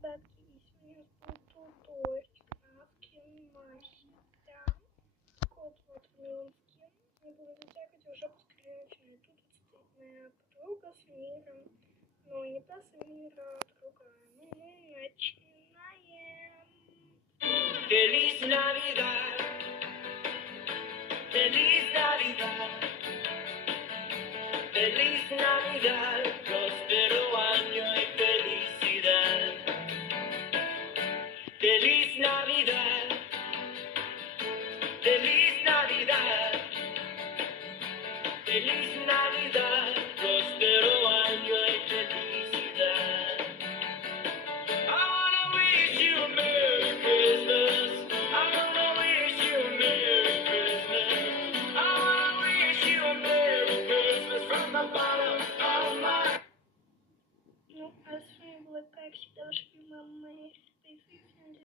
ребятки, и сегодня я буду дождь, краски, мастера. Вот watermelon skin. Не буду затягивать, уже поскорее начинаю. Тут вот стоит моя подруга с миром. Но не та Самира, а другая. Ну, мы начинаем. Feliz Navidad, Feliz Navidad, Feliz Navidad, próspero año y felicidad. Feliz Navidad, Feliz Navidad, Feliz Navidad, próspero año y felicidad. I wanna wish you a Merry Christmas. I wanna wish you a Merry Christmas. I wanna wish you a Merry Christmas from the bottom of my. Ну, а с вами была, как всегда, ваша